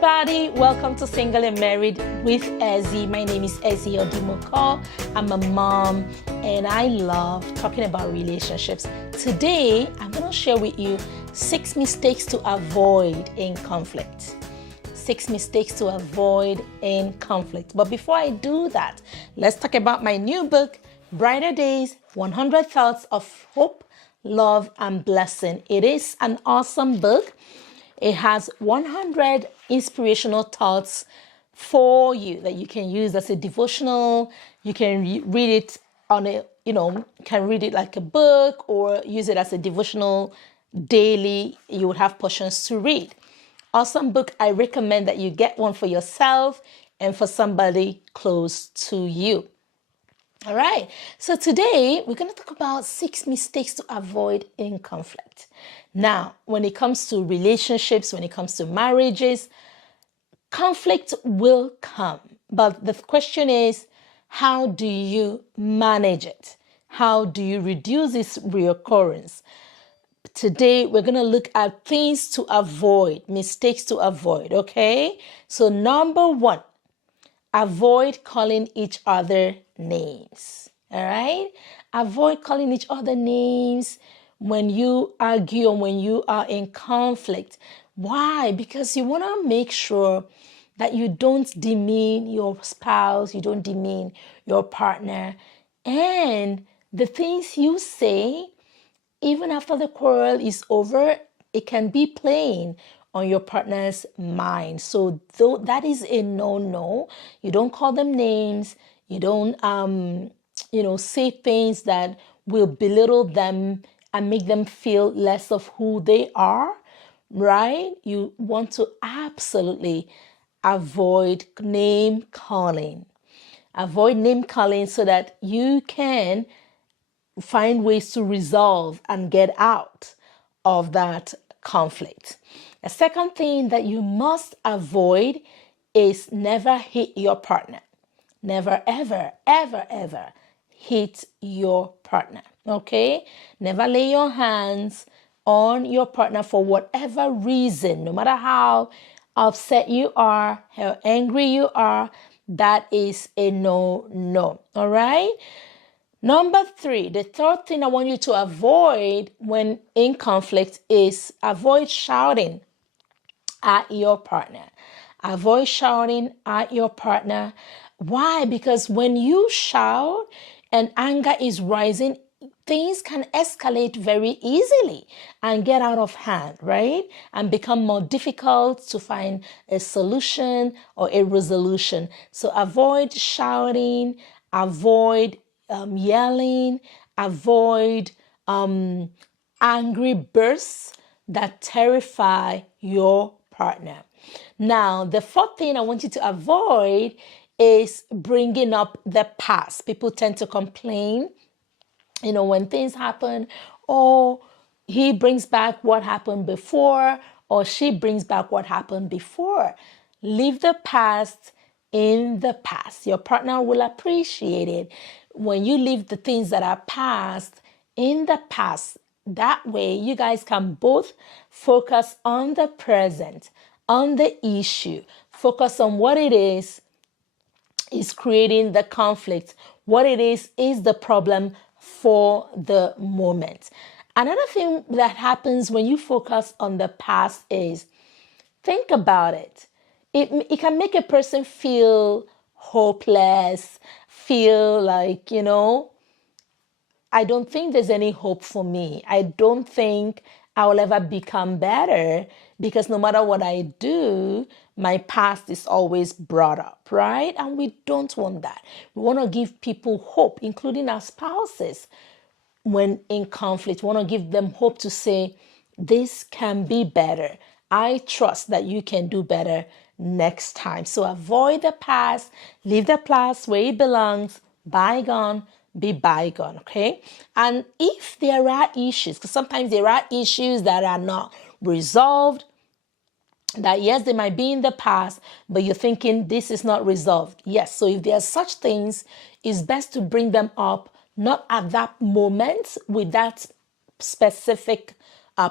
everybody, welcome to Single and Married with Ezzy. My name is Ezzy Odimoko. I'm a mom and I love talking about relationships. Today, I'm going to share with you 6 mistakes to avoid in conflict. 6 mistakes to avoid in conflict. But before I do that, let's talk about my new book, Brighter Days, 100 Thoughts of Hope, Love, and Blessing. It is an awesome book. It has 100 inspirational thoughts for you that you can use as a devotional. You can read it on a, can read it like a book or use it as a devotional daily. You would have portions to read. Awesome book. I recommend that you get one for yourself and for somebody close to you. All right, so today we're going to talk about 6 mistakes to avoid in conflict. Now, when it comes to relationships, when it comes to marriages, conflict will come. But the question is, how do you manage it? How do you reduce its reoccurrence? Today, we're going to look at things to avoid, mistakes to avoid, okay? So number 1, avoid calling each other names. All right? Avoid calling each other names when you argue or when you are in conflict. Why? Because you want to make sure that you don't demean your spouse, you don't demean your partner, and the things you say, even after the quarrel is over, it can be playing on your partner's mind. So though that is a no-no, you don't call them names, you don't say things that will belittle them and make them feel less of who they are, right? You want to absolutely avoid name calling. Avoid name calling so that you can find ways to resolve and get out of that conflict. The second thing that you must avoid is never hit your partner. Never, ever, ever, ever hit your partner, okay? Never lay your hands on your partner for whatever reason, no matter how upset you are, how angry you are, that is a no, all right? Number 3, the third thing I want you to avoid when in conflict is avoid shouting at your partner. Avoid shouting at your partner. Why? Because when you shout and anger is rising, things can escalate very easily and get out of hand, right? And become more difficult to find a solution or a resolution. So avoid shouting, avoid yelling, avoid angry bursts that terrify your partner. Now, the fourth thing I want you to avoid is bringing up the past. People tend to complain, when things happen, oh, he brings back what happened before, or she brings back what happened before. Leave the past in the past. Your partner will appreciate it when you leave the things that are past in the past. That way, you guys can both focus on the present, on the issue, focus on what it is creating the conflict, what it is the problem for the moment. Another thing that happens when you focus on the past is, think about it. It can make a person feel hopeless, feel like, I don't think there's any hope for me. I don't think I will ever become better because no matter what I do, my past is always brought up, right? And we don't want that. We want to give people hope, including our spouses. When in conflict, we want to give them hope to say, this can be better. I trust that you can do better next time. So avoid the past, leave the past where it belongs, bygone, be bygone, okay? And if there are issues, because sometimes there are issues that are not resolved, that yes, they might be in the past, but you're thinking this is not resolved. Yes, so if there are such things, it's best to bring them up, not at that moment with that specific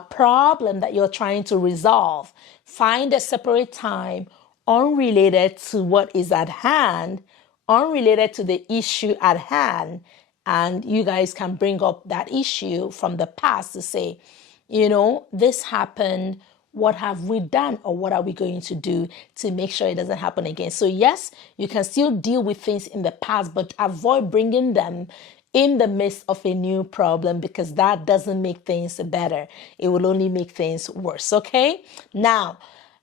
problem that you're trying to resolve. Find a separate time unrelated to what is at hand, unrelated to the issue at hand. And you guys can bring up that issue from the past to say, this happened. What have we done, or what are we going to do to make sure it doesn't happen again? So yes, you can still deal with things in the past, but avoid bringing them in the midst of a new problem, because that doesn't make things better. It will only make things worse. Okay. Now,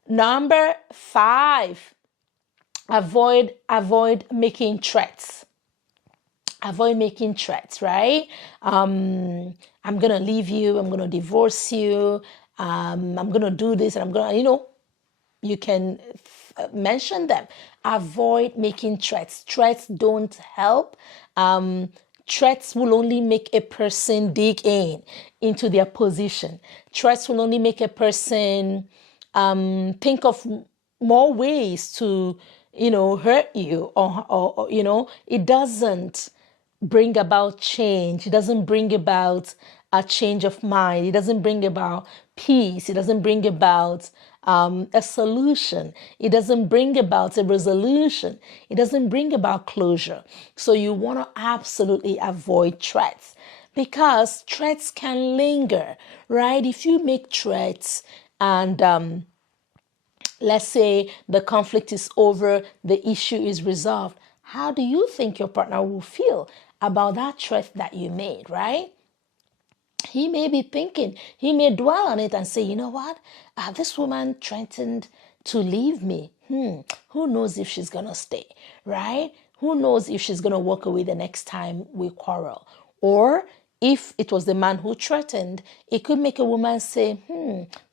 number 5, avoid making threats. Avoid making threats, right? I'm going to leave you. I'm going to divorce you. I'm going to do this, and I'm going to, you can mention them. Avoid making threats. Threats don't help. Threats will only make a person dig into their position. Threats will only make a person think of more ways to, hurt you, or it doesn't bring about change. It doesn't bring about a change of mind. It doesn't bring about peace. It doesn't bring about a solution. It doesn't bring about a resolution. It doesn't bring about closure. So you want to absolutely avoid threats, because threats can linger, right? If you make threats and let's say the conflict is over, the issue is resolved, how do you think your partner will feel about that threat that you made, right? He may be thinking, he may dwell on it and say, you know what? This woman threatened to leave me. Who knows if she's going to stay, right? Who knows if she's going to walk away the next time we quarrel? Or if it was the man who threatened, it could make a woman say,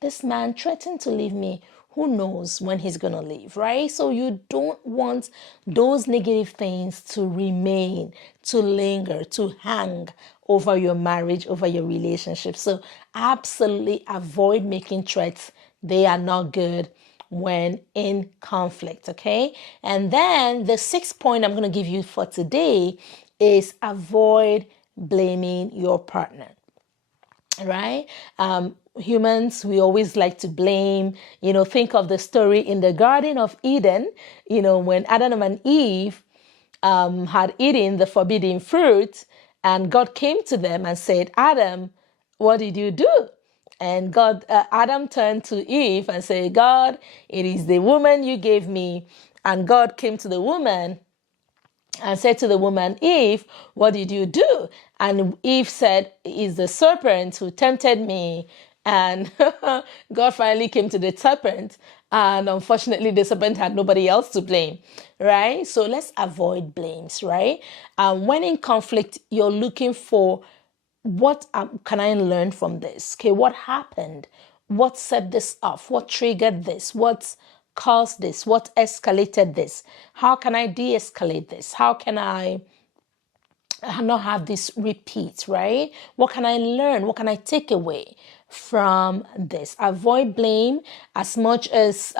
this man threatened to leave me. Who knows when he's going to leave, right? So you don't want those negative things to remain, to linger, to hang over your marriage, over your relationship. So absolutely avoid making threats. They are not good when in conflict, okay? And then the 6th point I'm going to give you for today is avoid blaming your partner, right? Humans, we always like to blame. Think of the story in the Garden of Eden, when Adam and Eve had eaten the forbidden fruit, and God came to them and said, Adam, what did you do? And Adam turned to Eve and said, God, it is the woman you gave me. And God came to the woman and said to the woman, Eve, what did you do? And Eve said, it's the serpent who tempted me. And God finally came to the serpent. And unfortunately, the serpent had nobody else to blame, right? So let's avoid blames, right? When in conflict, you're looking for, what can I learn from this? Okay, what happened? What set this off? What triggered this? What caused this? What escalated this? How can I de-escalate this? How can I not have this repeat, right? What can I learn? What can I take away from this? Avoid blame as much as,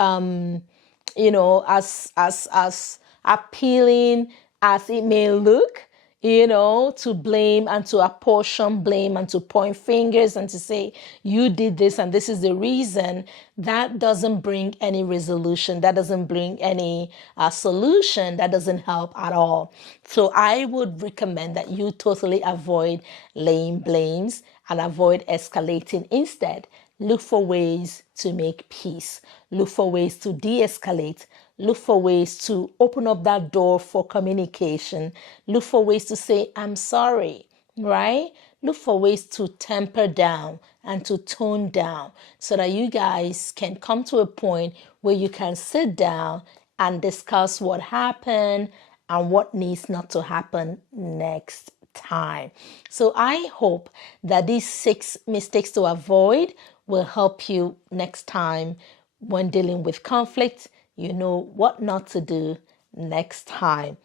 as appealing as it may look. To blame and to apportion blame and to point fingers and to say, you did this and this is the reason. That doesn't bring any resolution. That doesn't bring any solution. That doesn't help at all. So I would recommend that you totally avoid laying blames and avoid escalating. Instead, look for ways to make peace. Look for ways to de-escalate. Look for ways to open up that door for communication. Look for ways to say, I'm sorry, right? Look for ways to temper down and to tone down so that you guys can come to a point where you can sit down and discuss what happened and what needs not to happen next time. So I hope that these 6 mistakes to avoid will help you next time when dealing with conflict. You know what not to do next time.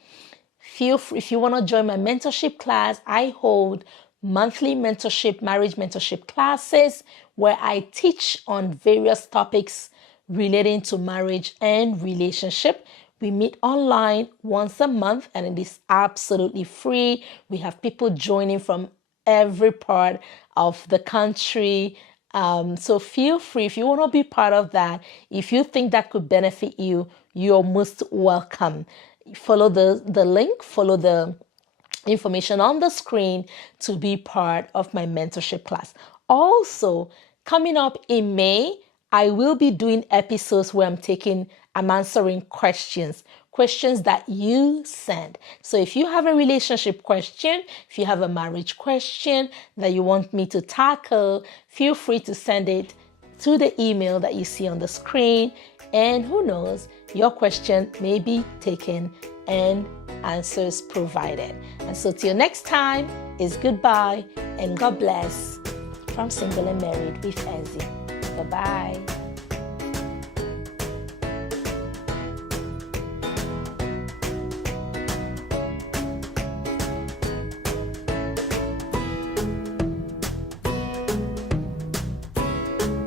Feel free, if you want to join my mentorship class, I hold monthly marriage mentorship classes where I teach on various topics relating to marriage and relationship. We meet online once a month and it is absolutely free. We have people joining from every part of the country. So feel free, if you want to be part of that, if you think that could benefit you, you're most welcome. Follow the link, follow the information on the screen to be part of my mentorship class. Also, coming up in May, I will be doing episodes where I'm answering questions that you send. So if you have a relationship question, if you have a marriage question that you want me to tackle, feel free to send it to the email that you see on the screen. And who knows, your question may be taken and answers provided. And so till next time, is goodbye and God bless from Single and Married with Ezzy. Bye-bye.